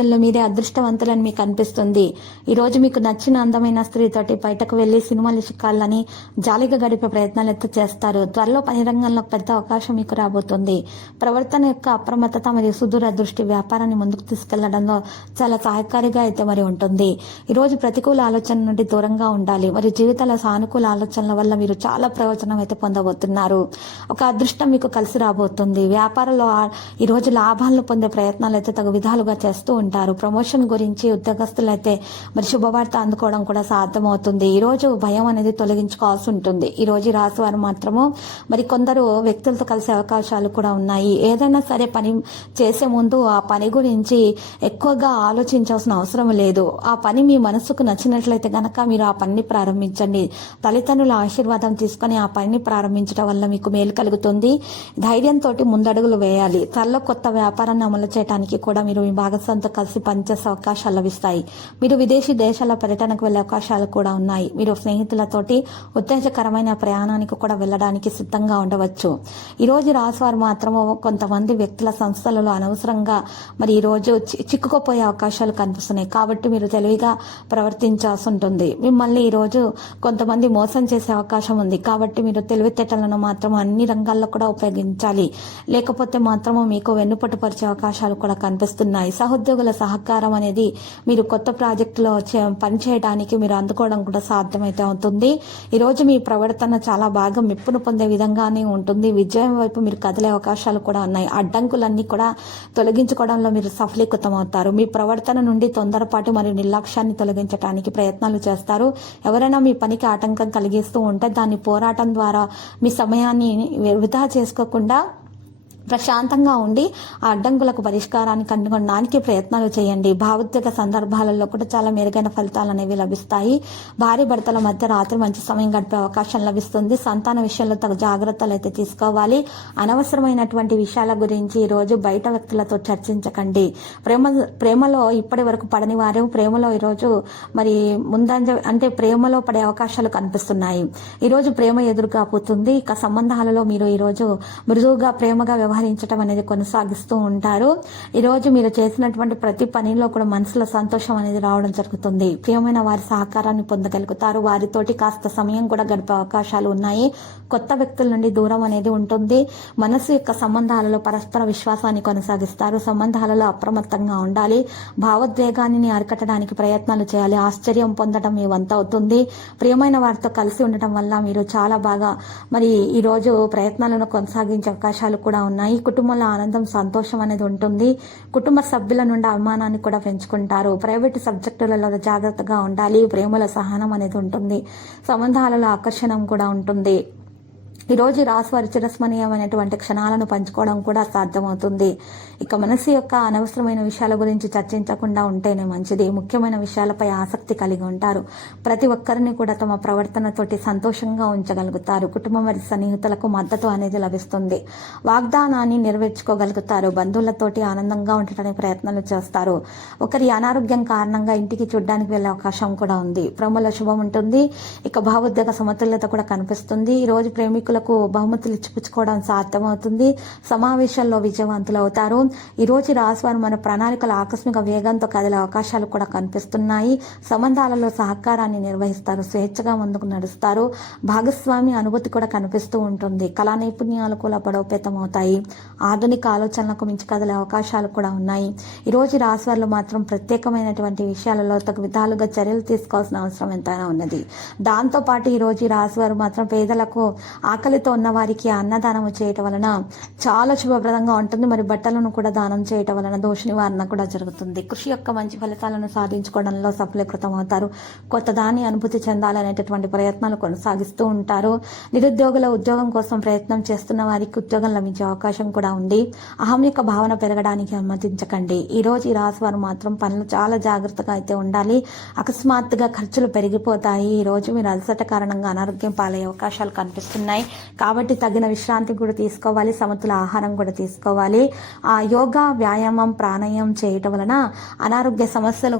లో మీరే అదృష్టవంతులని మీకు అనిపిస్తుంది. ఈ రోజు మీకు నచ్చిన అందమైన స్త్రీతోటి బయటకు వెళ్లి సినిమాలు చిక్కాలని జాలీగా గడిపే ప్రయత్నాలు అయితే చేస్తారు. త్వరలో పని రంగంలో పెద్ద అవకాశం మీకు రాబోతుంది. ప్రవర్తన యొక్క అప్రమత్తత మరియు సుదూర దృష్టి వ్యాపారాన్ని ముందుకు తీసుకెళ్లడంలో చాలా సహాయకారిగా అయితే మరి ఉంటుంది. ఈ రోజు ప్రతికూల ఆలోచన నుండి దూరంగా ఉండాలి మరియు జీవితాల సానుకూల ఆలోచనల వల్ల మీరు చాలా ప్రయోజనం అయితే పొందబోతున్నారు. ఒక అదృష్టం మీకు కలిసి రాబోతుంది. వ్యాపారంలో ఈ రోజు లాభాలను పొందే ప్రయత్నాలు అయితే తగు విధాలుగా చేస్తూ ఉంటారు. ప్రమోషన్ గురించి ఉద్యోగస్తులు అయితే మరి శుభవార్త అందుకోవడం కూడా సాధ్యమవుతుంది. ఈ రోజు భయం అనేది తొలగించుకోవాల్సి ఉంటుంది. ఈ రోజు రాశి వారు మాత్రము మరి కొందరు వ్యక్తులతో కలిసే అవకాశాలు కూడా ఉన్నాయి. ఏదైనా సరే పని చేసే ముందు ఆ పని గురించి ఎక్కువగా ఆలోచించాల్సిన అవసరం లేదు. ఆ పని మీ మనసుకు నచ్చినట్లయితే గనక మీరు ఆ పనిని ప్రారంభించండి. తల్లిదండ్రుల ఆశీర్వాదం తీసుకొని ఆ పనిని ప్రారంభించడం వల్ల మీకు మేలు కలుగుతుంది. ధైర్యంతో ముందడుగులు వేయాలి. త్వరలో కొత్త వ్యాపారాన్ని అమలు చేయడానికి కూడా మీరు మీ భాగస్వామితో కలిసి పనిచేసే అవకాశాలు లభిస్తాయి. మీరు విదేశీ దేశాల పర్యటనకు వెళ్లే అవకాశాలు కూడా ఉన్నాయి. మీరు స్నేహితులతోటి ఉత్తేజకరమైన ప్రయాణానికి కూడా వెళ్ళడానికి సిద్ధంగా ఉండవచ్చు. ఈ రోజు రాశివారు మాత్రము కొంతమంది వ్యక్తుల సంస్థలలో అనవసరంగా మరి ఈ రోజు చిక్కుకుపోయే అవకాశాలు కనిపిస్తున్నాయి. కాబట్టి మీరు తెలివిగా ప్రవర్తించాల్సి ఉంటుంది. మిమ్మల్ని ఈ రోజు కొంతమంది మోసం చేసే అవకాశం ఉంది. కాబట్టి మీరు తెలివితేటలను మాత్రం అన్ని రంగాల్లో కూడా ఉపయోగించాలి. లేకపోతే మాత్రము మీకు వెన్నుపట్టుపరిచే అవకాశాలు కూడా కనిపిస్తున్నాయి. సహోద్యోగుల సహకారం అనేది మీరు కొత్త ప్రాజెక్టులో పనిచేయడానికి మీరు అందుకోవడం కూడా సాధ్యమైతే అవుతుంది. ఈ రోజు మీ ప్రవర్తన చాలా బాగా మెప్పును పొందే విధంగానే ఉంటుంది. విజయం వైపు మీరు కదిలే అవకాశాలు కూడా ఉన్నాయి. అడ్డంకులన్నీ కూడా తొలగించుకోవడంలో మీరు సఫలీకృతం అవుతారు. మీ ప్రవర్తన నుండి తొందరపాటు మరియు నిర్లక్ష్యాన్ని తొలగించడానికి ప్రయత్నాలు చేస్తారు. ఎవరైనా మీ పనికి ఆటంకం కలిగిస్తూ ఉంటే దాన్ని పోరాటం ద్వారా మీ సమయాన్ని వృధా చేసుకోకుండా ప్రశాంతంగా ఉండి ఆ అడ్డంకులకు పరిష్కారాన్ని కనుగొనడానికి ప్రయత్నాలు చేయండి. భావోద్వేగ సందర్భాలలో కూడా చాలా మెరుగైన ఫలితాలు అనేవి లభిస్తాయి. భార్య భర్తల మధ్య రాత్రి మంచి సమయం గడిపే అవకాశం లభిస్తుంది. సంతాన విషయంలో తగు జాగ్రత్తలు అయితే తీసుకోవాలి. అనవసరమైనటువంటి విషయాల గురించి ఈ రోజు బయట వ్యక్తులతో చర్చించకండి. ప్రేమలో ఇప్పటి వరకు పడని వారు ప్రేమలో ఈరోజు మరి అంటే ప్రేమలో పడే అవకాశాలు కనిపిస్తున్నాయి. ఈరోజు ప్రేమ ఎదురుగా పోతుంది. ఇక సంబంధాలలో మీరు ఈరోజు మృదువుగా ప్రేమగా వ్యవహరించడం అనేది కొనసాగిస్తూ ఉంటారు. ఈ రోజు మీరు చేసినటువంటి ప్రతి పనిలో కూడా మనసులో సంతోషం అనేది రావడం జరుగుతుంది. ప్రియమైన వారి సహకారాన్ని పొందగలుగుతారు. వారితోటి కాస్త సమయం కూడా గడిపే అవకాశాలు ఉన్నాయి. కొత్త వ్యక్తుల నుండి దూరం అనేది ఉంటుంది. మనసు యొక్క సంబంధాలలో పరస్పర విశ్వాసాన్ని కొనసాగిస్తారు. సంబంధాలలో అప్రమత్తంగా ఉండాలి. భావోద్వేగాన్ని అరికట్టడానికి ప్రయత్నాలు చేయాలి. ఆశ్చర్యం పొందడం మీ వంత అవుతుంది. ప్రియమైన వారితో కలిసి ఉండటం వల్ల మీరు చాలా బాగా మరి ఈ రోజు ప్రయత్నాలను కొనసాగించే అవకాశాలు కూడా ఉన్నాయి. కుటుంబంలో ఆనందం సంతోషం అనేది ఉంటుంది. కుటుంబ సభ్యుల నుండి అభిమానాన్ని కూడా పెంచుకుంటారు. ప్రైవేటు సబ్జెక్టులలో జాగ్రత్తగా ఉండాలి. ప్రేమల సహనం అనేది ఉంటుంది. సంబంధాలలో ఆకర్షణ కూడా ఉంటుంది. ఈ రోజు రాశివారి చిరస్మరణీయమైనటువంటి క్షణాలను పంచుకోవడం కూడా సాధ్యమవుతుంది. ఇక మనసు యొక్క అనవసరమైన విషయాల గురించి చర్చించకుండా ఉంటేనే మంచిది. ముఖ్యమైన విషయాలపై ఆసక్తి కలిగి ఉంటారు. ప్రతి ఒక్కరిని కూడా తమ ప్రవర్తనతోటి సంతోషంగా ఉంచగలుగుతారు. కుటుంబం మరియు సన్నిహితులకు మద్దతు అనేది లభిస్తుంది. వాగ్దానాన్ని నెరవేర్చుకోగలుగుతారు. బంధువులతోటి ఆనందంగా ఉండటానికి ప్రయత్నాలు చేస్తారు. ఒకరి అనారోగ్యం కారణంగా ఇంటికి చూడడానికి వెళ్లే అవకాశం కూడా ఉంది. ప్రేమలో శుభం ఉంటుంది. ఇక భావోద్వేగ సమతుల్యత కూడా కనిపిస్తుంది. ఈ రోజు ప్రేమికులకు బహుమతులు ఇచ్చిపుచ్చుకోవడం సాధ్యమవుతుంది. సమావేశాల్లో విజయవంతులు అవుతారు. ఈ రోజు రాశివారు మన ప్రణాళికల ఆకస్మిక వేగంతో కదిలే అవకాశాలు కూడా కనిపిస్తున్నాయి. సంబంధాలలో సహకారాన్ని నిర్వహిస్తారు. స్వేచ్ఛగా ముందుకు నడుస్తారు. భాగస్వామి అనుభూతి కూడా కనిపిస్తూ ఉంటుంది. కళా నైపుణ్యాలు కూడా బలోపేతమవుతాయి. ఆధునిక ఆలోచనలకు మించి కదిలే అవకాశాలు కూడా ఉన్నాయి. ఈ రోజు రాశివారు మాత్రం ప్రత్యేకమైనటువంటి విషయాలలో తగు విధాలుగా చర్యలు తీసుకోవాల్సిన అవసరం ఎంతైనా ఉన్నది. దాంతో పాటు ఈ రోజు రాశివారు మాత్రం పేదలకు ఆకలితో ఉన్న వారికి అన్నదానం చేయటం వలన చాలా శుభప్రదంగా ఉంటుంది. మరి బట్టలను కూడా దానం చేయటం వలన దోష నివారణ కూడా జరుగుతుంది. కృషి యొక్క మంచి ఫలితాలను సాధించుకోవడంలో సఫలీకృతం అవుతారు. కొత్త దాన్ని అనుభూతి చెందాలనేటటువంటి ప్రయత్నాలు కొనసాగిస్తూ ఉంటారు. నిరుద్యోగుల ఉద్యోగం కోసం ప్రయత్నం చేస్తున్న వారికి ఉద్యోగం లభించే అవకాశం కూడా ఉంది. అహం యొక్క భావన పెరగడానికి అనుమతించకండి. ఈ రోజు ఈ రాశి వారు మాత్రం పనులు చాలా జాగ్రత్తగా అయితే ఉండాలి. అకస్మాత్తుగా ఖర్చులు పెరిగిపోతాయి. ఈ రోజు మీరు అలసట కారణంగా అనారోగ్యం పాలయ్యే అవకాశాలు కనిపిస్తున్నాయి. కాబట్టి తగిన విశ్రాంతి కూడా తీసుకోవాలి. సమతుల ఆహారం కూడా తీసుకోవాలి. యోగా వ్యాయామం ప్రాణాయామం చేయటం వలన అనారోగ్య సమస్యలు